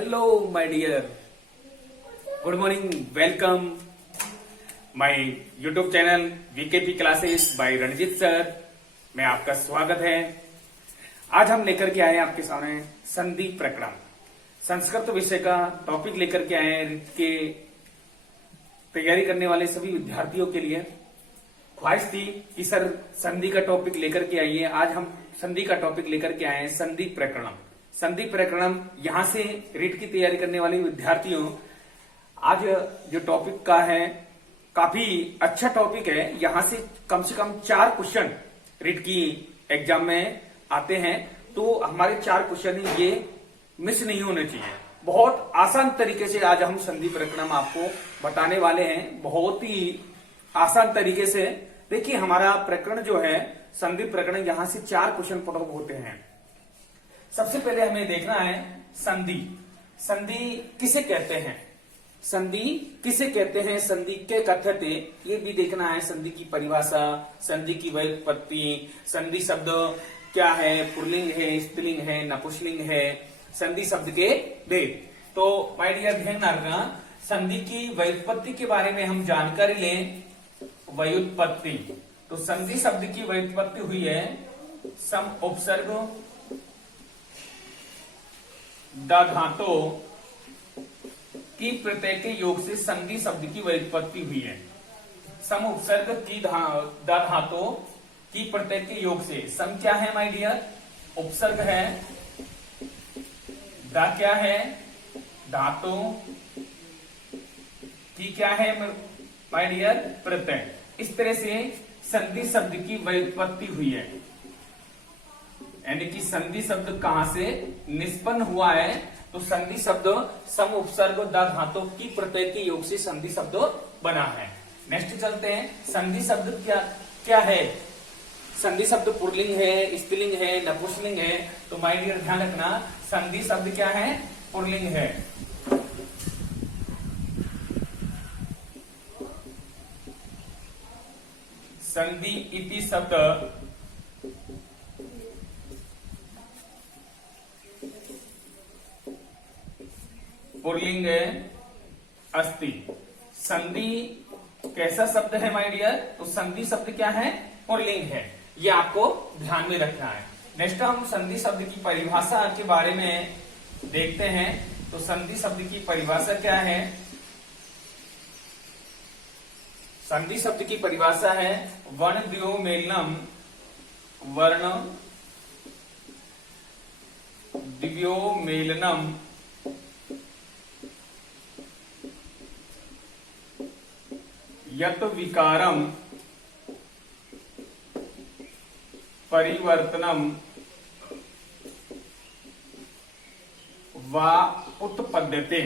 Hello my dear, good morning, welcome my YouTube channel VKP classes by Ranjit sir में आपका स्वागत है। आज हम लेकर के आए हैं आपके सामने संधि प्रकरण संस्कृत विषय का टॉपिक लेकर के आए हैं। के तैयारी करने वाले सभी विद्यार्थियों के लिए ख्वाहिश थी कि सर संधि का टॉपिक लेकर के आइए। आज हम संधि का टॉपिक लेकर के आए हैं संधि प्रकरण। संधि प्रकरण यहां से रीट की तैयारी करने वाले विद्यार्थियों, आज जो टॉपिक का है काफी अच्छा टॉपिक है। यहां से कम 4 क्वेश्चन रीट की एग्जाम में आते हैं, तो हमारे 4 क्वेश्चन ये मिस नहीं होने चाहिए। बहुत आसान तरीके से आज हम संधि प्रकरण आपको बताने वाले हैं, बहुत ही आसान तरीके से। देखिए हमारा प्रकरण जो है संधि प्रकरण, यहां से 4 क्वेश्चन पुट अप होते हैं। सबसे पहले हमें देखना है संधि। संधि किसे कहते हैं, संधि किसे कहते हैं, संधि के कथ्यते, ये भी देखना है। संधि की परिभाषा, संधि की व्युत्पत्ति, संधि शब्द क्या है, पुल्लिंग है, स्त्रीलिंग है, नपुंसकलिंग है, संधि शब्द के भेद। तो माय डियर ध्यान रखना, संधि की व्युत्पत्ति के बारे में हम जानकारी लें। व्युत्पत्ति, तो संधि शब्द की व्युत्पत्ति हुई है सम उपसर्ग द धातु की प्रत्यय के योग से संधि शब्द की व्युत्पत्ति हुई है। सम उपसर्ग की द धातु की प्रत्यय के योग से। सम क्या है माय डियर, उपसर्ग है। द क्या है, धातु की क्या है माय डियर, प्रत्यय। इस तरह से संधि शब्द की व्युत्पत्ति हुई है, यानी कि संधि शब्द कहां से निष्पन्न हुआ है। तो संधि शब्द सम उपसर्ग द धातु की प्रत्यय के योग से संधि शब्द बना है। नेक्स्ट चलते हैं, संधि शब्द क्या क्या है। संधि शब्द पुल्लिंग है, स्त्रीलिंग है, नपुंसकलिंग है। तो माय डियर ध्यान रखना, संधि शब्द क्या है, पुल्लिंग है। संधि इति शब्द पुल्लिंग अस्ति। संधि कैसा शब्द है माय डियर, तो संधि शब्द क्या है, पुल्लिंग है। ये आपको ध्यान में रखना है। नेक्स्ट हम संधि शब्द की परिभाषा के बारे में देखते हैं। तो संधि शब्द की परिभाषा क्या है, संधि शब्द की परिभाषा है वर्ण द्वयो मेलनम, वर्ण द्वयो मेलनम यत विकारम परिवर्तनम वा उत्पद्यते।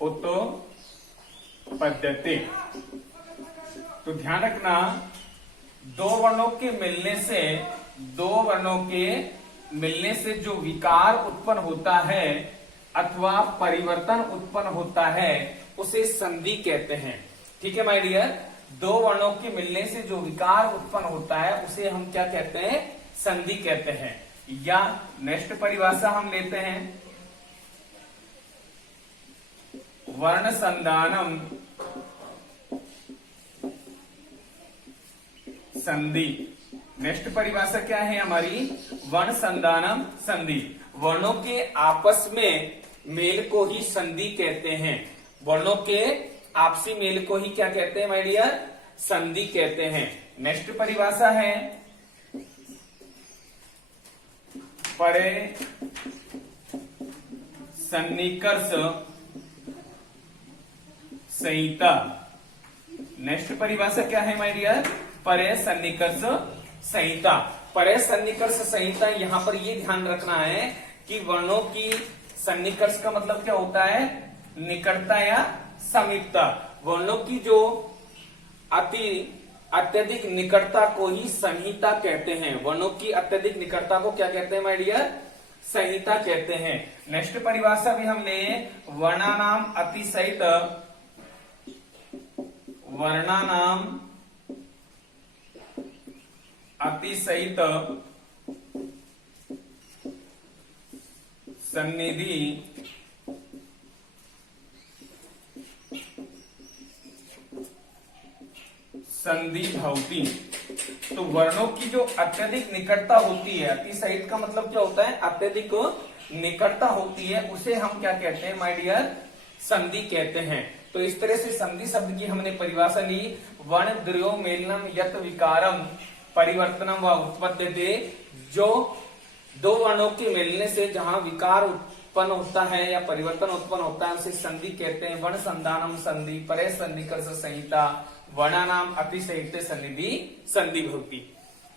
उत्पद्यते, तो ध्यान रखना, दो वर्णों के मिलने से जो विकार उत्पन्न होता है अथवा परिवर्तन उत्पन्न होता है उसे संधि कहते हैं। ठीक है माय डियर, दो वर्णों के मिलने से जो विकार उत्पन्न होता है उसे हम क्या कहते हैं, संधि कहते हैं। या नेक्स्ट परिभाषा हम लेते हैं, वर्ण संधानम संधि। नेक्स्ट परिभाषा क्या है हमारी, वर्ण संधानम संधि। वर्णों के आपस में मेल को ही संधि कहते हैं। वर्णों के आपसी मेल को ही क्या कहते हैं माय डियर, संधि कहते हैं। नेक्स्ट परिभाषा है परे सन्निकर्ष संहिता। नेक्स्ट परिभाषा क्या है माय डियर, परे सन्निकर्ष संहिता। परे सन्निकर्ष संहिता, यहां पर ये ध्यान रखना है कि वर्णों की सन्निकर्ष का मतलब क्या होता है, निकटता या समीपता। वर्णों की जो अत्यधिक निकटता को ही संहिता कहते हैं। वर्णों की अत्यधिक निकटता को क्या कहते हैं माय डियर, संहिता कहते हैं। नेक्स्ट परिभाषा भी हम ले, वर्णानाम अतिशयित, वर्णानाम अतिशयित सन्निधि संधि भवती। तो वर्णों की जो अत्यधिक निकटता होती है, अतिसहित का मतलब क्या होता है, अत्यधिक निकटता होती है, उसे हम क्या कहते हैं माय डियर, संधि कहते हैं। तो इस तरह से संधि शब्द की हमने परिभाषा ली। वर्ण द्वयो मेलनम यत विकारम परिवर्तनम व उत्पद्यते। जो दो वर्णों के मिलने से जहां विकार उत्पन्न होता है या परिवर्तन उत्पन्न होता है उसे संधि कहते हैं। वर्ण संधानम संधि परे संधिकर्ष संहिता वर्णानाम अतिशयित सन्निधि संधि भवती।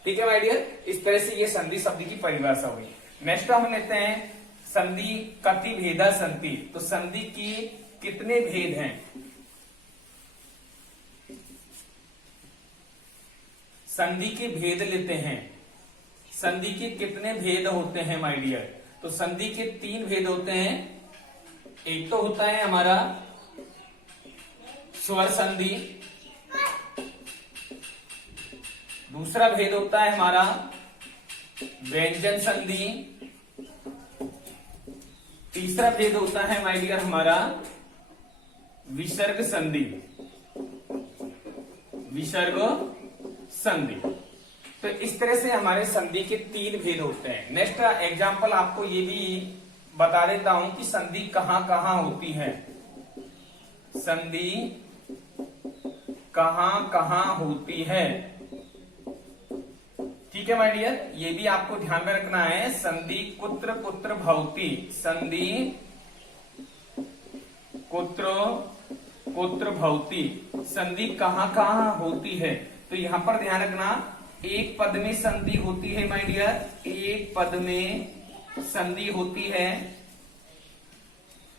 ठीक है माय डियर, इस तरह से ये संधि शब्द की परिभाषा हुई। नेक्स्ट हम लेते हैं संधि कति भेदा संति। तो संधि की कितने भेद हैं, संधि के भेद लेते हैं। संधि के कितने भेद होते हैं माय डियर, तो संधि के 3 भेद होते हैं। एक तो होता है हमारा स्वर संधि, दूसरा भेद होता है हमारा व्यंजन संधि, तीसरा भेद होता है माय डियर हमारा विसर्ग संधि। विसर्ग संधि। तो इस तरह से हमारे संधि के 3 भेद होते हैं। नेक्स्ट एग्जांपल आपको ये भी बता देता हूं कि संधि कहां कहां होती है। संधि कहां कहां होती है, ठीक है माय डियर, ये भी आपको ध्यान में रखना है। संधि कुत्र कुत्र भवती, संधि कुत्र कुत्र भवती, संधि कहां कहां होती है। तो यहां पर ध्यान रखना, एक पद में संधि होती है माय डियर, एक पद में संधि होती है।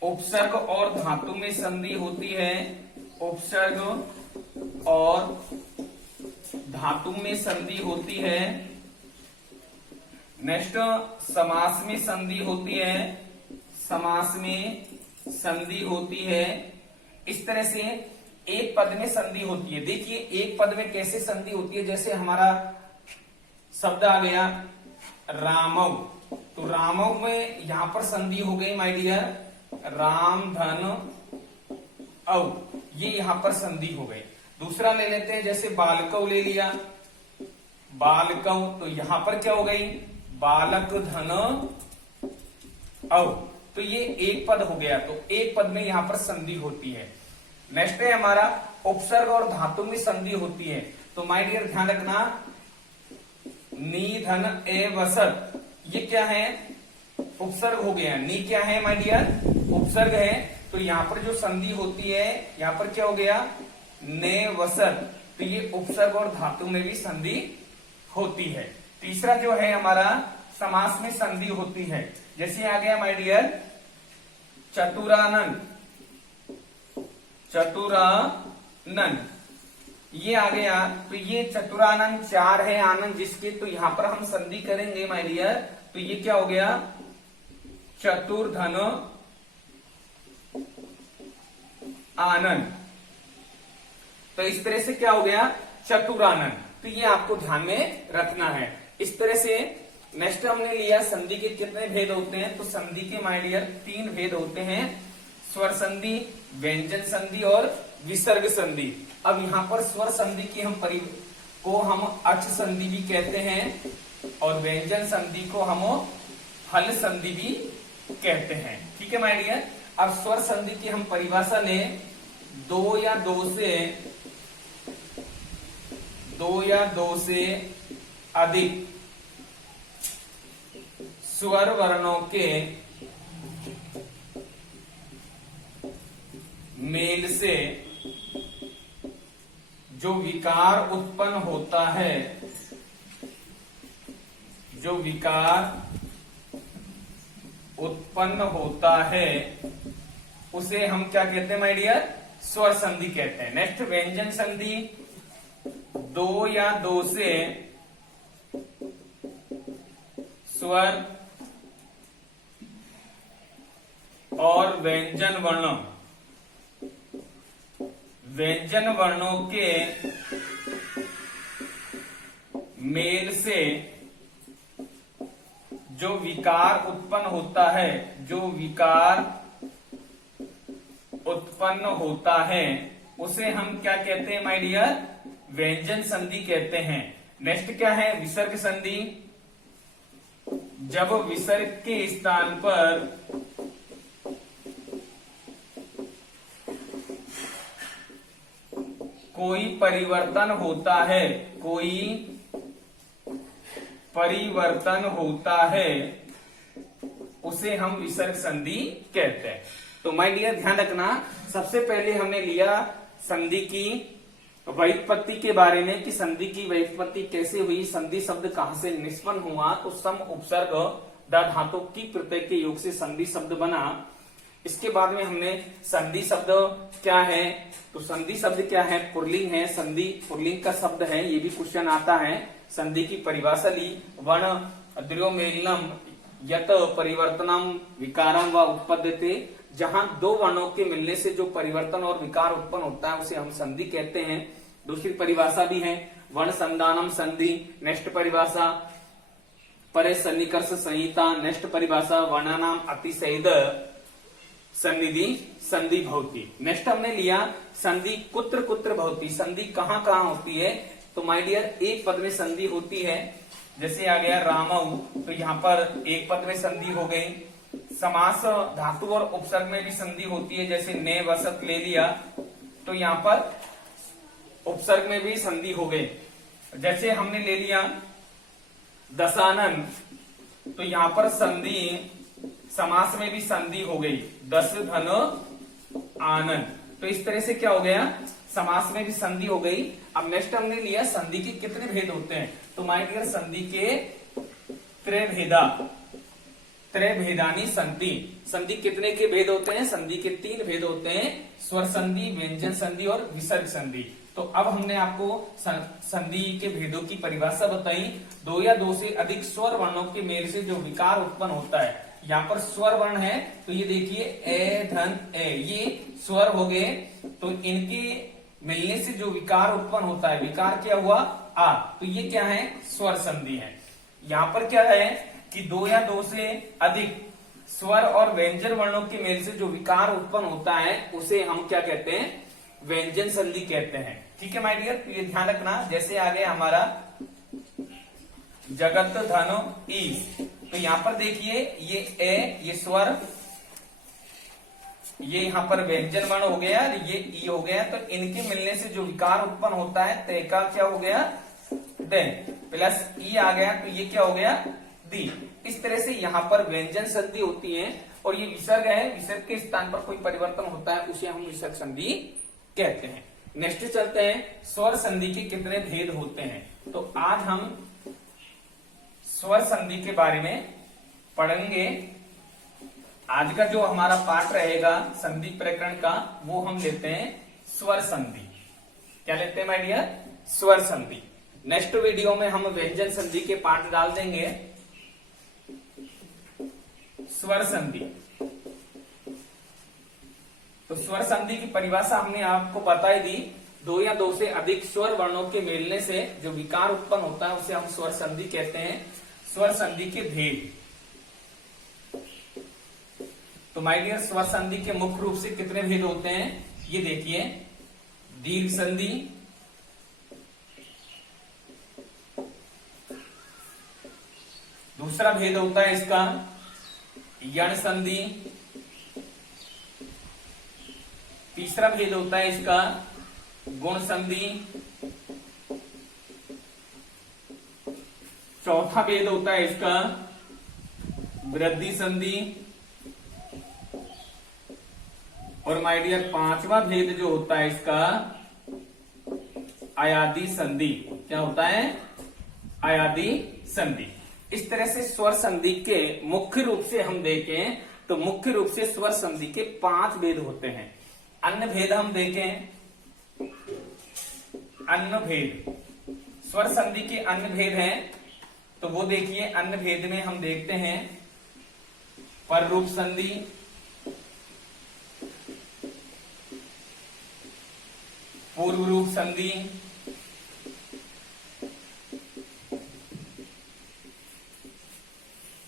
उपसर्ग और धातु में संधि होती है, उपसर्ग और धातु में संधि होती है। नेक्स्ट समास में संधि होती है, समास में संधि होती है। इस तरह से एक पद में संधि होती है। देखिए एक पद में कैसे संधि होती है, जैसे हमारा शब्द आ गया रामव, तो रामव में यहां पर संधि हो गई माय डियर, राम धन औ, ये यहां पर संधि हो गई। दूसरा ले लेते हैं, जैसे बालकव ले लिया, बालकव, तो यहां पर क्या हो गई, बालक धन औ, तो ये एक पद हो गया। तो एक पद में यहां पर संधि होती है। नेक्स्ट है हमारा उपसर्ग और धातु में संधि होती है। तो माय डियर ध्यान रखना, नी धन ए वसत, ये क्या है, उपसर्ग हो गया। नी क्या है माय डियर, उपसर्ग है। तो यहां पर जो संधि होती है, यहां पर क्या हो गया, ने वसत, तो ये उपसर्ग और धातु में भी संधि होती है। तीसरा जो है हमारा समास में संधि होती है। जैसे आ गया माय डियर चतुरानन, चतुरानन, ये आ गया। तो ये चतुरानन 4 है आनंद जिसके, तो यहां पर हम संधि करेंगे माय डियर, तो ये क्या हो गया, चतुर्धन आनंद। तो इस तरह से क्या हो गया, चतुरानन। तो ये आपको ध्यान में रखना है। इस तरह से नेक्स्ट हमने लिया संधि के कितने भेद होते हैं, तो संधि के माय डियर 3 भेद होते हैं, स्वर संधि, व्यंजन संधि और विसर्ग संधि। अब यहाँ पर स्वर संधि की हम अच संधि भी कहते हैं और व्यंजन संधि को हम हल संधि भी कहते हैं। ठीक है माय डियर। अब स्वर संधि की हम परिभाषा लें, दो या दो से अधिक स्वर वर्णों के मेल से जो विकार उत्पन्न होता है, जो विकार उत्पन्न होता है उसे हम क्या कहते हैं माय डियर, स्वर संधि कहते हैं। नेक्स्ट व्यंजन संधि, दो या दो से स्वर और व्यंजन वर्णों के मेल से जो विकार उत्पन्न होता है, जो विकार उत्पन्न होता है उसे हम क्या कहते हैं माय डियर? व्यंजन संधि कहते हैं। नेक्स्ट क्या है? विसर्ग संधि। जब विसर्ग के स्थान पर कोई परिवर्तन होता है, कोई परिवर्तन होता है उसे हम विसर्ग संधि कहते हैं। तो माय डियर ध्यान रखना, सबसे पहले हमने लिया संधि की व्युत्पत्ति के बारे में कि संधि की व्युत्पत्ति कैसे हुई, संधि शब्द कहां से निष्पन्न हुआ। तो सम उपसर्ग द धातु की प्रत्यय के योग से संधि शब्द बना। इसके बाद में हमने संधि शब्द क्या है, तो संधि शब्द क्या है? पुल्लिंग है। संधि पुल्लिंग का शब्द है, ये भी क्वेश्चन आता है। संधि की परिभाषा ली, वर्ण द्वयोमेलनम यत परिवर्तनम विकारम व उत्पद्यते। जहां दो वर्णों के मिलने से जो परिवर्तन और विकार उत्पन्न होता है उसे हम संधि कहते हैं। दूसरी परिभाषा भी है, वर्ण संधानम संधि। नेक्स्ट परिभाषा परे सन्निकर्ष संहिता। नेक्स्ट परिभाषा वर्णानाम अतिशयद सन्निधि संधि भवति। नेक्स्ट हमने लिया संधि कुत्र कुत्र भवति, संधि कहां कहां होती है। तो माय डियर एक पद में संधि होती है, जैसे आ गया रामऊ, तो यहाँ पर एक पद में संधि हो गई। समास धातु और उपसर्ग में भी संधि होती है, जैसे ने वसत ले लिया तो यहाँ पर उपसर्ग में भी संधि हो गई। जैसे हमने ले लिया दशानन, तो यहाँ पर संधि समास में भी संधि हो गई, दस धन आनंद। तो इस तरह से क्या हो गया? समास में भी संधि हो गई। अब नेक्स्ट हमने लिया संधि के कितने भेद होते हैं। तो माय डियर संधि के त्रैभेदानी संधि। संधि कितने के भेद होते हैं? संधि के 3 भेद होते हैं, स्वर संधि, व्यंजन संधि और विसर्ग संधि। तो अब हमने आपको संधि के भेदों की परिभाषा बताई। दो या दो से अधिक स्वर वर्णों के मेल से जो विकार उत्पन्न होता है, यहाँ पर स्वर वर्ण है तो ये देखिए ए धन ए, ये स्वर हो गए। तो इनके मिलने से जो विकार उत्पन्न होता है, विकार क्या हुआ? आ। तो ये क्या है? स्वर संधि है। यहाँ पर क्या है कि दो या दो से अधिक स्वर और व्यंजन वर्णों के मेल से जो विकार उत्पन्न होता है उसे हम क्या कहते हैं? व्यंजन संधि कहते हैं। ठीक है माय डियर, तो ये ध्यान रखना। जैसे आ गया हमारा जगत धन ईस, तो यहाँ पर देखिए ये ए, ये स्वर, ये यहाँ पर व्यंजन वर्ण हो गया, ये ई हो गया। तो इनके मिलने से जो विकार उत्पन्न होता है, ते का क्या हो गया? दे, प्लस ई आ गया, तो ये क्या हो गया? दी। इस तरह से यहाँ पर व्यंजन संधि होती है। और ये विसर्ग है, विसर्ग के स्थान पर कोई परिवर्तन होता है उसे हम विसर्ग संधि कहते हैं। नेक्स्ट चलते हैं, स्वर संधि के कितने भेद होते हैं। तो आज हम स्वर संधि के बारे में पढ़ेंगे। आज का जो हमारा पाठ रहेगा संधि प्रकरण का, वो हम लेते हैं स्वर संधि। क्या लेते हैं माय डियर? स्वर संधि। नेक्स्ट वीडियो में हम व्यंजन संधि के पाठ डाल देंगे। स्वर संधि, तो स्वर संधि की परिभाषा हमने आपको बता ही दी। दो या दो से अधिक स्वर वर्णों के मिलने से जो विकार उत्पन्न होता है उसे हम स्वर संधि कहते हैं। स्वर संधि के भेद, तो माय डियर स्वर संधि के मुख्य रूप से कितने भेद होते हैं ये देखिए। दीर्घ संधि, दूसरा भेद होता है इसका यण संधि, तीसरा भेद होता है इसका गुण संधि, चौथा भेद होता है इसका वृद्धि संधि, और माय डियर पांचवा भेद जो होता है इसका अयादि संधि। क्या होता है? अयादि संधि। इस तरह से स्वर संधि के मुख्य रूप से हम देखें तो मुख्य रूप से स्वर संधि के 5 भेद होते हैं। अन्य भेद हम देखें, अन्य भेद, स्वर संधि के अन्य भेद हैं, तो वो देखिए। अन्य भेद में हम देखते हैं पर रूप संधि, पूर्व रूप संधि,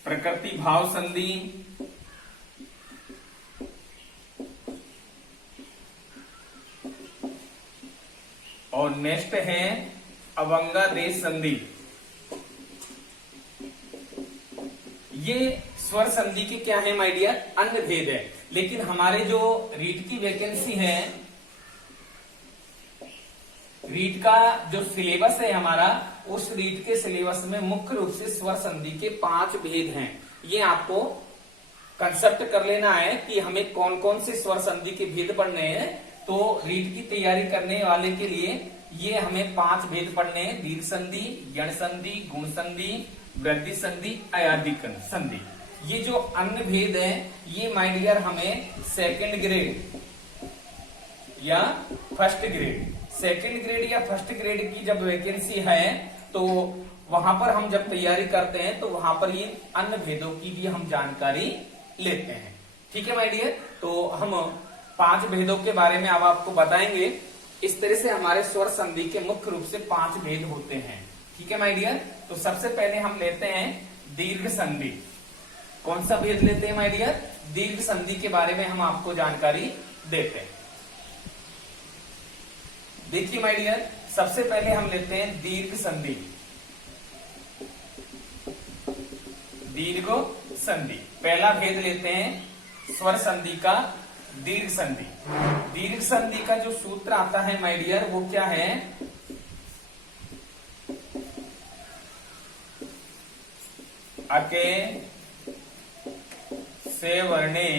प्रकृति भाव संधि, और नेक्स्ट है अवंगादेश संधि। ये स्वर संधि के क्या है माय डियर, अन्य भेद है। लेकिन हमारे जो रीट की वैकेंसी है, रीट का जो सिलेबस है हमारा, उस रीट के सिलेबस में मुख्य रूप से स्वर संधि के 5 भेद हैं। ये आपको कंसेप्ट कर लेना है कि हमें कौन कौन से स्वर संधि के भेद पढ़ने हैं। तो रीट की तैयारी करने वाले के लिए ये हमें 5 भेद पढ़ने हैं: दीर्घ संधि, यण संधि, गुण संधि, वृद्धि संधि, अयादिक संधि। ये जो अन्य भेद हैं, ये माय डियर हमें सेकंड ग्रेड या फर्स्ट ग्रेड, सेकंड ग्रेड या फर्स्ट ग्रेड की जब वैकेंसी है तो वहां पर हम जब तैयारी करते हैं तो वहां पर ये अन्य भेदों की भी हम जानकारी लेते हैं। ठीक है माय डियर, तो हम 5 भेदों के बारे में अब आपको बताएंगे। इस तरह से हमारे स्वर संधि के मुख्य रूप से 5 भेद होते हैं। ठीक है माय डियर, तो सबसे पहले हम लेते हैं दीर्घ संधि। कौन सा भेद लेते हैं माय डियर, दीर्घ संधि के बारे में हम आपको जानकारी देते हैं। देखिए माय डियर, सबसे पहले हम लेते हैं दीर्घ संधि। दीर्घ संधि पहला भेद लेते हैं स्वर संधि का, दीर्घ संधि। दीर्घ संधि का जो सूत्र आता है माय डियर, वो क्या है, अके से वर्णे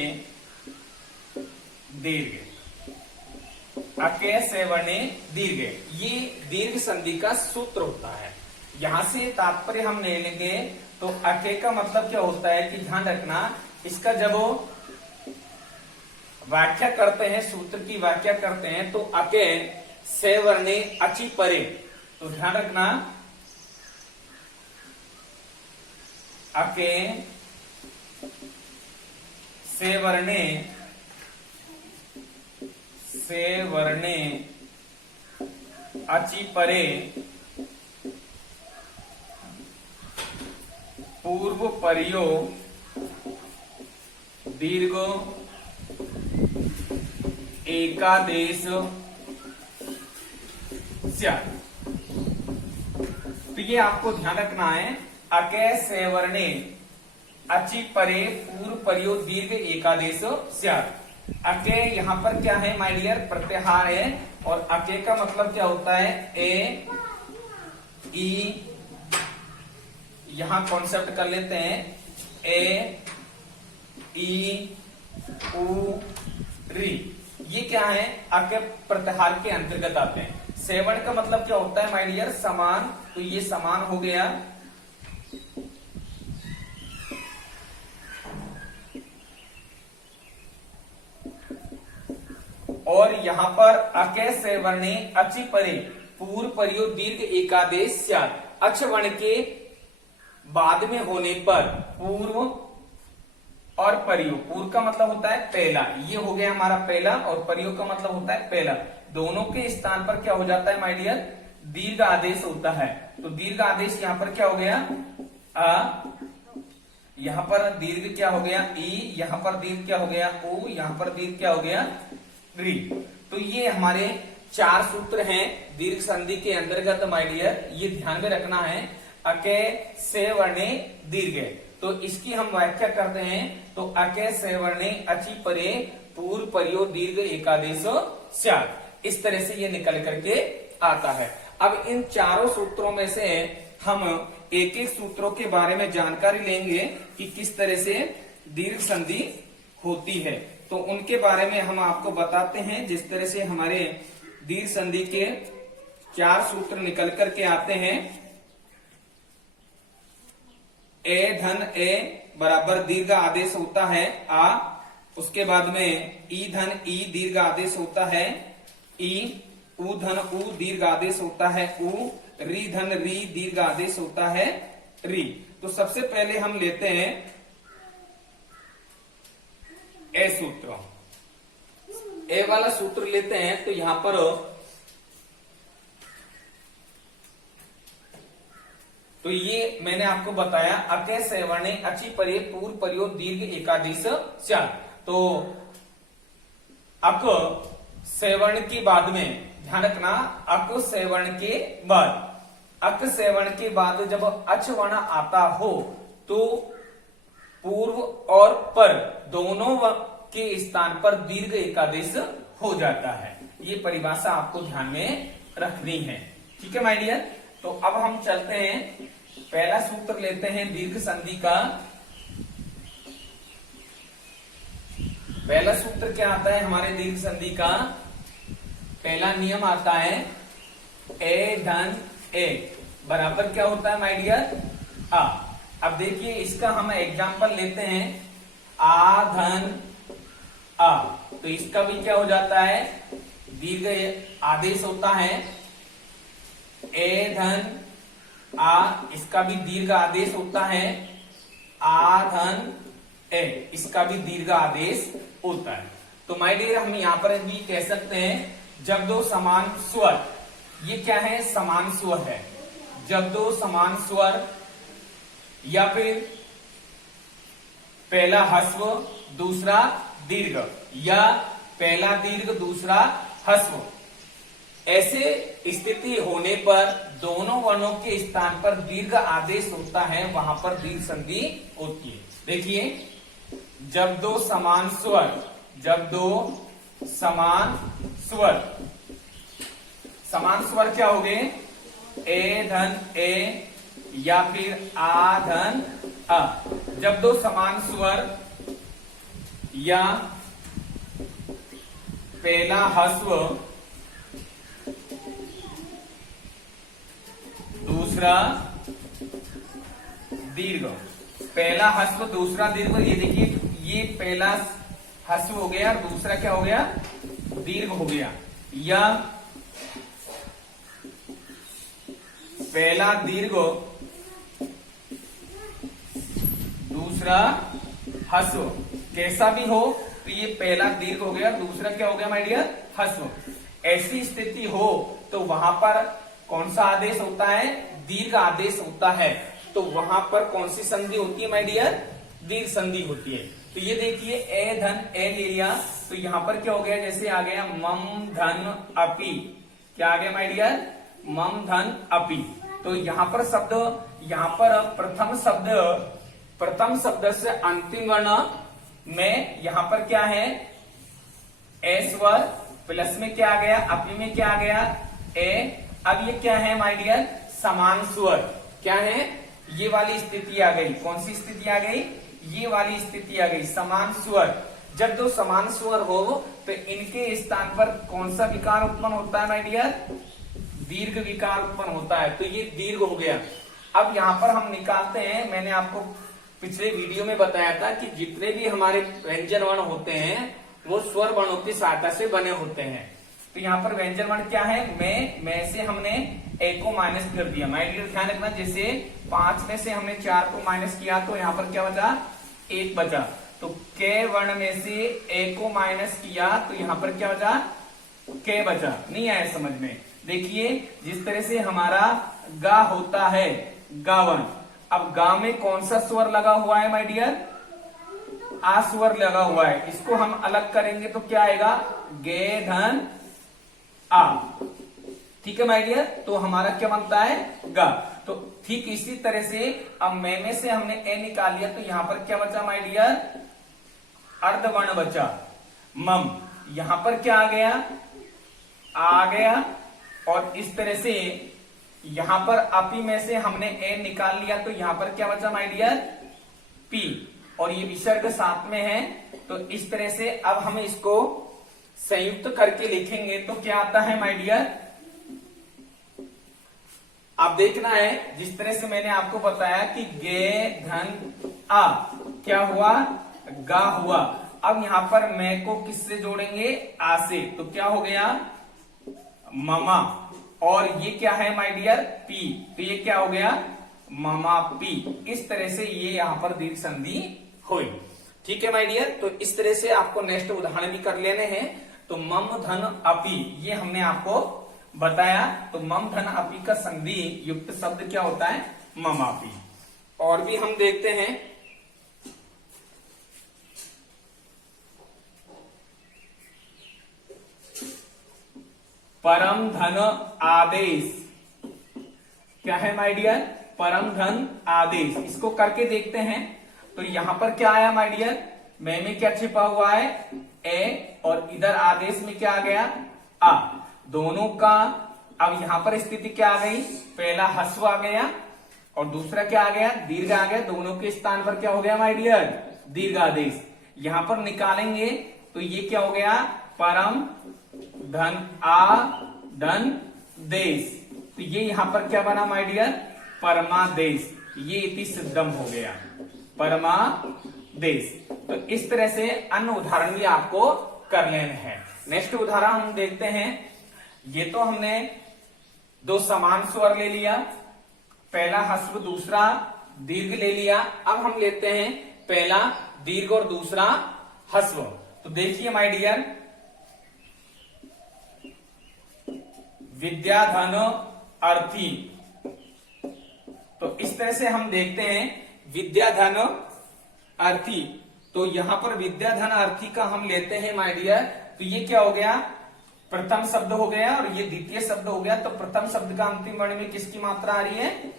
दीर्घ, अके से वर्णे दीर्घ, ये दीर्घ संधि का सूत्र होता है। यहां से तात्पर्य हम ले लेंगे तो अके का मतलब क्या होता है कि ध्यान रखना, इसका जब व्याख्या करते हैं, सूत्र की व्याख्या करते हैं तो अके से वर्णे अचि परे, तो ध्यान रखना अके से वर्णे अचि परे पूर्व परियो दीर्घ एकादेश स्यात्। तो ये आपको ध्यान रखना है, अके से वर्णे अचि परे पूर्व परियो दीर्घ एकादेश स्यात्। अके यहाँ पर क्या है माय डियर, प्रत्याहार है, और अके का मतलब क्या होता है, ए ई, यहां कॉन्सेप्ट कर लेते हैं, ए ई उ री, ये क्या है, अके प्रत्याहार के अंतर्गत आते हैं। सेवन का मतलब क्या होता है माय डियर, समान, तो ये समान हो गया। और यहां पर अके से वर्णे अचि परे पूर्व परियो दीर्घ एकादेश स्यात्। अक्ष वर्ण के बाद में होने पर पूर्व और परियो, पूर्व का मतलब होता है पहला, ये हो गया हमारा पहला, और परियो का मतलब होता है पहला, दोनों के स्थान पर क्या हो जाता है माय डियर, दीर्घ आदेश होता है। तो दीर्घ आदेश यहां पर क्या हो गया, यहां पर दीर्घ क्या हो गया, ई, यहां पर दीर्घ क्या हो गया, उ, यहां पर दीर्घ क्या हो गया, री। तो ये हमारे 4 सूत्र हैं दीर्घ संधि के अंतर्गत माय डियर, ये ध्यान में रखना है। अके से वर्णे दीर्घ, तो इसकी हम व्याख्या करते हैं, तो अके से वर्णे अचि परे पूर्व परियो दीर्घ एकादेश स्यात्। इस तरह से ये निकल करके आता है। अब इन चारों सूत्रों में से हम एक एक सूत्रों के बारे में जानकारी लेंगे कि किस तरह से दीर्घ संधि होती है, तो उनके बारे में हम आपको बताते हैं। जिस तरह से हमारे दीर्घ संधि के 4 सूत्र निकल करके आते हैं, ए धन ए बराबर दीर्घ आदेश होता है आ, उसके बाद में ई धन ई दीर्घ आदेश होता है ई, उ धन उ दीर्घ आदेश होता है उ, री धन री दीर्घ आदेश होता है री। तो सबसे पहले हम लेते हैं ए सूत्र, ए वाला सूत्र लेते हैं। तो यहां पर तो ये मैंने आपको बताया अके सवर्णे अची परे पूर्व प्रयोग दीर्घ एकादेश चार। तो अक सवर्ण के बाद में ध्यान रखना, अक सवर्ण के बाद, अक सवर्ण के बाद जब अच वर्ण आता हो तो पूर्व और पर दोनों के स्थान पर दीर्घ एकादेश हो जाता है। ये परिभाषा आपको ध्यान में रखनी है। ठीक है माय डियर। तो अब हम चलते हैं, पहला सूत्र लेते हैं दीर्घ संधि का। पहला सूत्र क्या आता है हमारे दीर्घ संधि का? पहला नियम आता है ए धन ए बराबर क्या होता है माय डियर? आ। अब देखिए इसका हम एग्जांपल लेते हैं, आ धन आ, तो इसका भी क्या हो जाता है? दीर्घ आदेश होता है। ए धन आ, इसका भी दीर्घ आदेश होता है। आ धन ए, इसका भी दीर्घ आदेश होता है। तो माय डियर हम यहां पर भी कह सकते हैं जब दो समान स्वर, ये क्या है? समान स्वर है। जब दो समान स्वर या फिर पहला ह्रस्व दूसरा दीर्घ या पहला दीर्घ दूसरा ह्रस्व, ऐसे स्थिति होने पर दोनों वर्णों के स्थान पर दीर्घ आदेश होता है, वहां पर दीर्घ संधि होती है। देखिए जब दो समान स्वर, जब दो समान स्वर, समान स्वर क्या हो गए? ए धन ए या फिर आ धन आ। जब दो समान स्वर या पहला ह्रस्व दूसरा दीर्घ, पहला ह्रस्व दूसरा दीर्घ, ये देखिए ये पहला ह्रस्व हो गया और दूसरा क्या हो गया? दीर्घ हो गया। या पहला दीर्घ दूसरा ह्रस्व, कैसा भी हो तो ये पहला दीर्घ हो गया, दूसरा क्या हो गया माय डियर? ह्रस्व। ऐसी स्थिति हो तो वहां पर कौन सा आदेश होता है? दीर्घ आदेश होता है। तो वहां पर कौन सी संधि होती है माय डियर? दीर्घ संधि होती है। तो ये देखिए ए धन ए ले लिया, तो यहां पर क्या हो गया? जैसे आ गया मम धन अपि, क्या आ गया माय डियर? मम धन अपि। तो यहां पर शब्द, यहां पर प्रथम शब्द से अंतिम वर्ण में यहां पर क्या है? ए स्वर प्लस में क्या आ गया? अपि में क्या आ गया? ए। अब ये क्या है माय डियर? समान स्वर। क्या है? ये वाली स्थिति आ गई। कौन सी स्थिति आ गई? ये वाली स्थिति आ गई, समान स्वर। जब दो समान स्वर हो तो इनके स्थान पर कौन सा विकार उत्पन्न होता है माय डियर? दीर्घ विकार उत्पन्न होता है। तो ये दीर्घ हो गया। अब यहां पर हम निकालते हैं, मैंने आपको पिछले वीडियो में बताया था कि जितने भी हमारे व्यंजन वर्ण होते हैं वो स्वर वर्णों की सहायता से बने होते हैं। तो यहाँ पर व्यंजन वर्ण क्या है? मैं से हमने ए को माइनस कर दिया। माय डियर ध्यान रखना, जैसे 5 में से हमने 4 को माइनस किया तो यहाँ पर क्या बचा? 1 बचा। तो के वर्ण में से ए को माइनस किया तो यहाँ पर क्या बचा? के बचा। नहीं आया समझ में? देखिए जिस तरह से हमारा गा होता है, गावन, अब गा में कौन सा स्वर लगा हुआ है माय डियर? आ स्वर लगा हुआ है। इसको हम अलग करेंगे तो क्या आएगा? गे धन आ। ठीक है माय डियर। तो हमारा क्या बनता है? गा। तो ठीक इसी तरह से अब में से हमने ए निकाल लिया तो यहां पर क्या बचा माय डियर? अर्धवर्ण बचा, मम। यहां पर क्या आ गया? आ गया। और इस तरह से यहां पर अपि में से हमने ए निकाल लिया तो यहां पर क्या बचा माय डियर? पी। और ये विसर्ग साथ में है। तो इस तरह से अब हम इसको संयुक्त करके लिखेंगे तो क्या आता है माय डियर? आप देखना है जिस तरह से मैंने आपको बताया कि गे धन आ क्या हुआ? गा हुआ। अब यहां पर मैं को किससे जोड़ेंगे? आ से। तो क्या हो गया? ममा। और ये क्या है माय डियर? पी। तो ये क्या हो गया? Mama P. इस तरह से ये यहां पर दीर्घ संधि हुई। ठीक है माय डियर। तो इस तरह से आपको नेक्स्ट उदाहरण भी कर लेने हैं। तो मम धन अपि ये हमने आपको बताया। तो मम धन अपि का संधि युक्त शब्द क्या होता है? ममापी। और भी हम देखते हैं, परम धन आदेश। क्या है माय डियर? परम धन आदेश। इसको करके देखते हैं। तो यहां पर क्या आया माय डियर? में क्या छिपा हुआ है? ए, और इधर आदेश में क्या आ गया? आ। दोनों का अब यहां पर स्थिति क्या आ गई? पहला ह्रस्व आ गया और दूसरा क्या आ गया? दीर्घ आ गया। दोनों के स्थान पर क्या हो गया माय डियर? दीर्घ आदेश। यहां पर निकालेंगे तो ये क्या हो गया? परम धन आ धन देश। तो ये यहां पर क्या बना माय डियर? परमादेश। ये इति सिद्धम हो गया, परमादेश। तो इस तरह से अन्य उदाहरण भी आपको कर लेने हैं। नेक्स्ट उदाहरण हम देखते हैं। ये तो हमने दो समान स्वर ले लिया, पहला ह्रस्व दूसरा दीर्घ ले लिया। अब हम लेते हैं पहला दीर्घ और दूसरा ह्रस्व। तो देखिए माय डियर, विद्याधन अर्थी। तो इस तरह से हम देखते हैं विद्याधन अर्थी। तो यहां पर विद्याधन अर्थी का हम लेते हैं माय डियर। तो ये क्या हो गया? प्रथम शब्द हो गया और ये द्वितीय शब्द हो गया। तो प्रथम शब्द का अंतिम वर्ण में किसकी मात्रा आ रही है?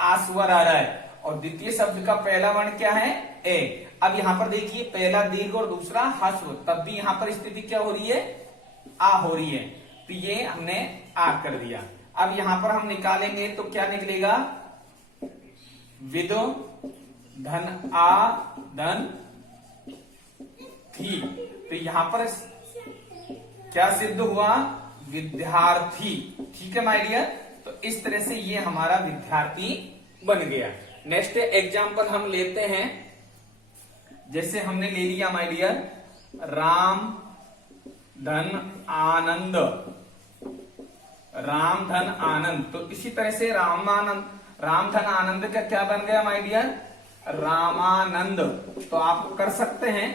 आ स्वर आ रहा है। और द्वितीय शब्द का पहला वर्ण क्या है? ए। अब यहां पर देखिए, पहला दीर्घ और दूसरा ह्रस्व, तब भी यहां पर स्थिति क्या हो रही है? आ हो रही है। तो ये हमने आ कर दिया। अब यहां पर हम निकालेंगे तो क्या निकलेगा? विदो धन आ धन थी। तो यहां पर क्या सिद्ध हुआ? विद्यार्थी। ठीक है माय डियर। तो इस तरह से ये हमारा विद्यार्थी बन गया। नेक्स्ट एग्जांपल हम लेते हैं। जैसे हमने ले लिया माय डियर, राम धन आनंद। राम धन आनंद। तो इसी तरह से राम धन आनंद का क्या बन गया माय डियर? रामानंद। तो आप कर सकते हैं,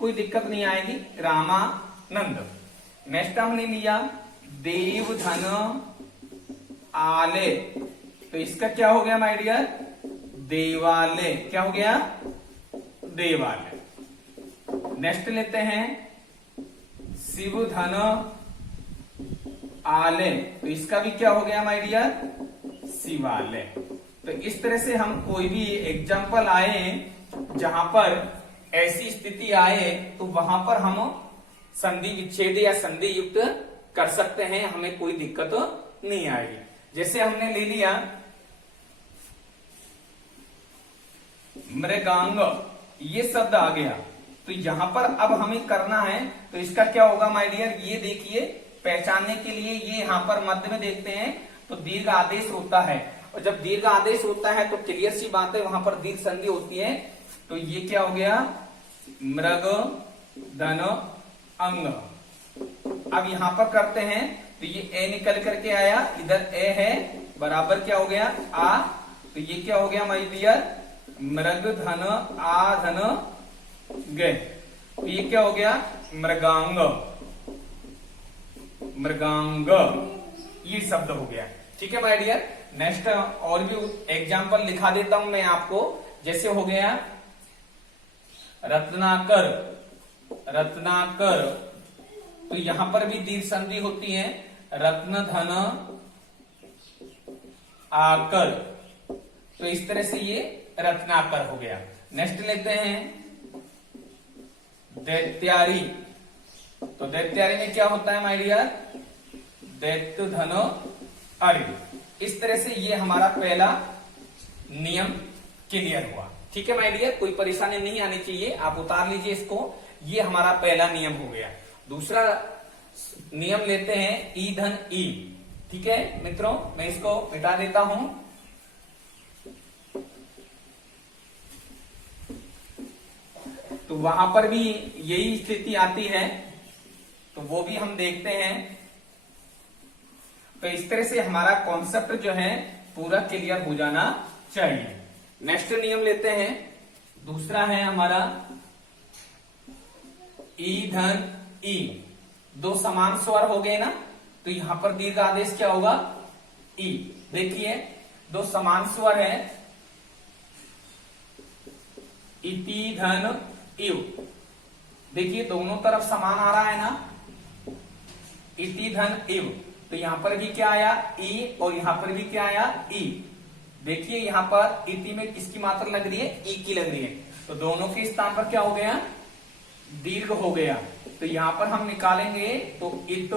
कोई दिक्कत नहीं आएगी, रामानंद। नेक्स्ट हमने लिया देव धन आले। तो इसका क्या हो गया माय डियर? देवालय। क्या हो गया? देवालय। नेक्स्ट लेते हैं शिव धन आलय। तो इसका भी क्या हो गया माय डियर? शिवालय। तो इस तरह से हम कोई भी एग्जाम्पल आए जहां पर ऐसी स्थिति आए तो वहां पर हम संधि विच्छेद या संधि युक्त कर सकते हैं, हमें कोई दिक्कत नहीं आएगी। जैसे हमने ले लिया मृगांग, ये शब्द आ गया। तो यहां पर अब हमें करना है, तो इसका क्या होगा माय डियर? ये देखिए, पहचानने के लिए ये यहां पर मध्य में देखते हैं तो दीर्घ आदेश होता है। और जब दीर्घ आदेश होता है तो क्लियर सी बात है, वहां पर दीर्घ संधि होती है। तो ये क्या हो गया? मृग धन अंग। अब यहां पर करते हैं तो ये ए निकल करके आया, इधर ए है, बराबर क्या हो गया? आ। तो ये क्या हो गया माय डियर? मृग धन आ धन ग। तो ये क्या हो गया? मृगांग। मृगांग ये शब्द हो गया। ठीक है माय डियर। नेक्स्ट और भी एग्जाम्पल लिखा देता हूं मैं आपको। जैसे हो गया रत्नाकर। रत्नाकर, तो यहां पर भी दीर्घ संधि होती है, रत्न धन आकर। तो इस तरह से ये रत्नाकर हो गया। नेक्स्ट लेते हैं दैत्यारी। तो दैत्यारी में क्या होता है माय डियर? दैत्य धन अरि। इस तरह से ये हमारा पहला नियम क्लियर हुआ। ठीक है माय डियर, कोई परेशानी नहीं आनी चाहिए, आप उतार लीजिए इसको। ये हमारा पहला नियम हो गया। दूसरा नियम लेते हैं ई धन ई। ठीक है मित्रों, मैं इसको मिटा देता हूं। तो वहां पर भी यही स्थिति आती है, तो वो भी हम देखते हैं। तो इस तरह से हमारा कॉन्सेप्ट जो है पूरा क्लियर हो जाना चाहिए। नेक्स्ट नियम लेते हैं, दूसरा है हमारा ई धन ई। दो समान स्वर हो गए ना, तो यहां पर दीर्घ आदेश क्या होगा? ई। देखिए दो समान स्वर है इति धन इव। देखिए दोनों तरफ समान आ रहा है ना, इति धन इव। तो यहां पर भी क्या आया ई, और यहां पर भी क्या आया ई। देखिए यहां पर इति में किसकी मात्रा लग रही है, ई की लग रही है। तो दोनों के स्थान पर क्या हो गया, दीर्घ हो गया। तो यहां पर हम निकालेंगे तो इत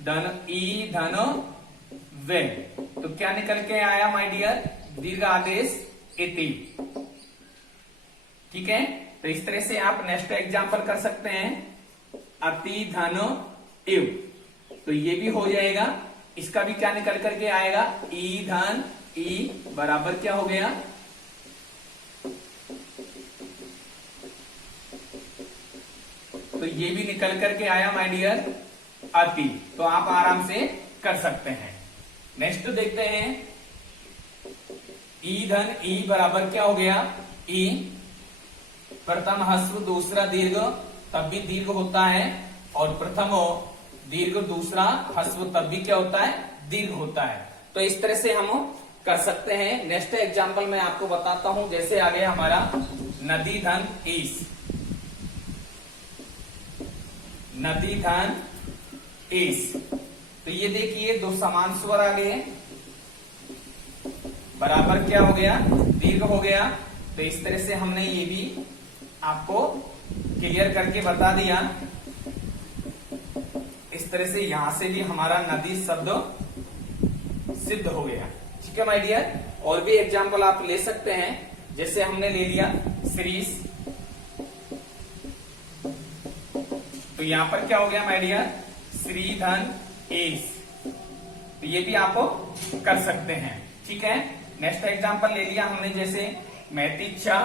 धन ई धन वे। तो क्या निकल के आया माय डियर, दीर्घ आदेश इति। ठीक है, तो इस तरह से आप नेक्स्ट एग्जांपल कर सकते हैं, अति धन इव। तो ये भी हो जाएगा, इसका भी क्या निकल करके आएगा, ई धन ई बराबर क्या हो गया, तो ये भी निकल करके आया माय डियर अति। तो आप आराम से कर सकते हैं। नेक्स्ट देखते हैं, ई धन ई बराबर क्या हो गया, ई प्रथम ह्रस्व दूसरा दीर्घ, तब भी दीर्घ होता है, और प्रथम दीर्घ दूसरा ह्रस्व तब भी क्या होता है, दीर्घ होता है। तो इस तरह से हम कर सकते हैं। नेक्स्ट एग्जांपल मैं आपको बताता हूं, जैसे आ गया हमारा नदी धन ईस। नदी धन ईस, तो ये देखिए दो समान स्वर आ गए, बराबर क्या हो गया, दीर्घ हो गया। तो इस तरह से हमने ये भी आपको क्लियर करके बता दिया। इस तरह से यहां से भी हमारा नदी शब्द सिद्ध हो गया। ठीक है माय डियर, और भी एग्जाम्पल आप ले सकते हैं, जैसे हमने ले लिया श्रीस। तो यहां पर क्या हो गया माय डियर, श्री धन एस। तो ये भी आप कर सकते हैं। ठीक है, नेक्स्ट एग्जाम्पल ले लिया हमने, जैसे मैतिच्छा।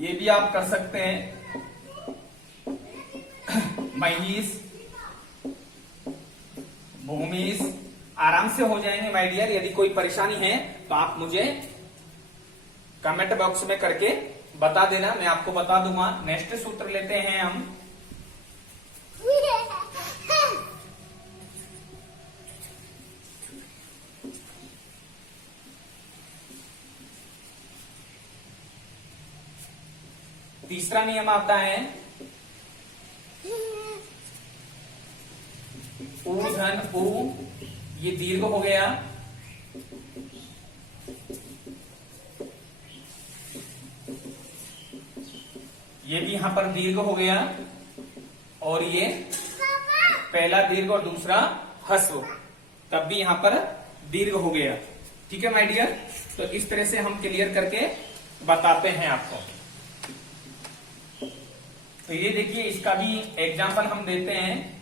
ये भी आप कर सकते हैं, महिष, भूमिश। आराम से हो जाएंगे माय डियर। यदि कोई परेशानी है तो आप मुझे कमेंट बॉक्स में करके बता देना, मैं आपको बता दूंगा। नेक्स्ट सूत्र लेते हैं हम, तीसरा नियम आता है ऊ धन ऊ। ये दीर्घ हो गया, ये भी यहां पर दीर्घ हो गया, और ये पहला दीर्घ और दूसरा ह्रस्व, तब भी यहां पर दीर्घ हो गया। ठीक है माय डियर, तो इस तरह से हम क्लियर करके बताते हैं आपको। तो ये देखिए, इसका भी एग्जाम्पल हम देते हैं।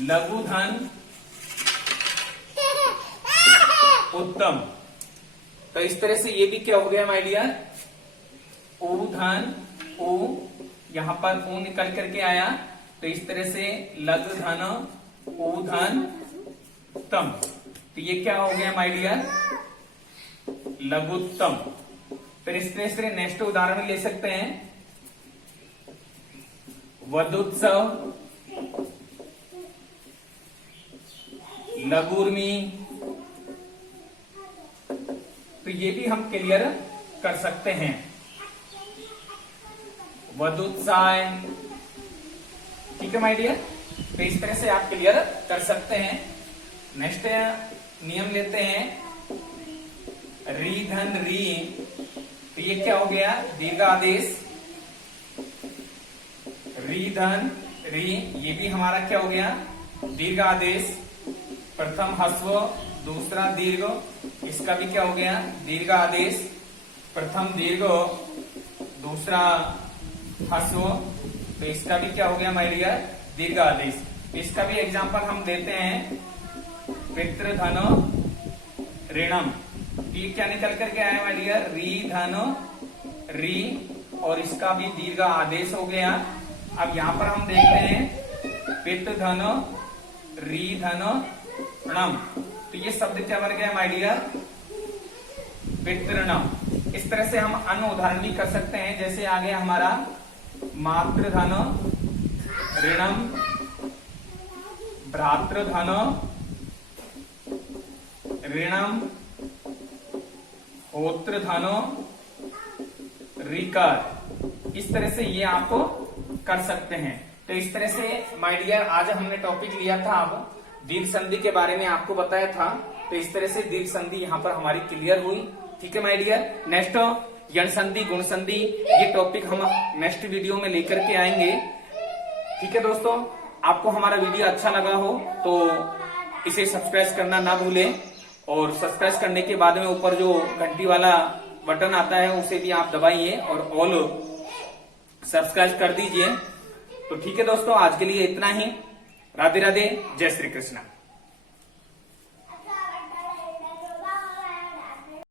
लघु धन उत्तम। तो इस तरह से ये भी क्या हो गया माय डियर, ऊ धन ऊ, यहां पर ऊ निकल करके आया। तो इस तरह से लघु धन ऊ धन तम। तो ये क्या हो गया माय डियर, लघुत्तम। फिर इस तरह से नेक्स्ट उदाहरण ले सकते हैं, वधोत्सव, लघुर्मी। तो ये भी हम क्लियर कर सकते हैं, वधोत्साह। ठीक है माय डियर, तो इस तरह से आप क्लियर कर सकते हैं। नेक्स्ट नियम लेते हैं, री धन री। तो ये क्या हो गया, दीर्घ आदेश, री धन री। ये भी हमारा क्या हो गया, दीर्घ आदेश, प्रथम ह्रस्व दूसरा दीर्घ, इसका भी क्या हो गया, दीर्घ आदेश, प्रथम दीर्घ दूसरा ह्रस्व। तो इसका भी क्या हो गया माय डियर, दीर्घ आदेश। इसका भी एग्जांपल हम देते हैं, पितृधन ऋणम। ये क्या निकल करके आया माय डियर, री धन री, और इसका भी दीर्घ आदेश हो गया। अब यहां पर हम देखते हैं, पित धन री धन णम। तो ये शब्द क्या बन गया माय डियर, पितृणम। इस तरह से हम अन्य उदाहरण भी कर सकते हैं, जैसे आ गया हमारा मातृधन ऋणम भ्रातृधन ऋणम होतृधन ऋकर। इस तरह से ये आपको कर सकते हैं। तो इस तरह से माय डियर आज हमने टॉपिक लिया था, अब दीर्घ संधि के बारे में आपको बताया था। तो इस तरह से दीर्घ संधि यहाँ पर हमारी क्लियर हुई। ठीक है माय डियर। नेक्स्ट यण संधि, गुण संधि, ये टॉपिक हम नेक्स्ट वीडियो में लेकर के आएंगे। ठीक है दोस्तों, आपको हमारा वीडियो अच्छा लगा हो तो इसे सब्सक्राइब करना ना भूलें, और सब्सक्राइब करने के बाद में ऊपर जो घंटी वाला बटन आता है उसे भी आप दबाइए और ऑल सब्सक्राइब कर दीजिए। तो ठीक है दोस्तों, आज के लिए इतना ही। राधे राधे, जय श्री कृष्णा।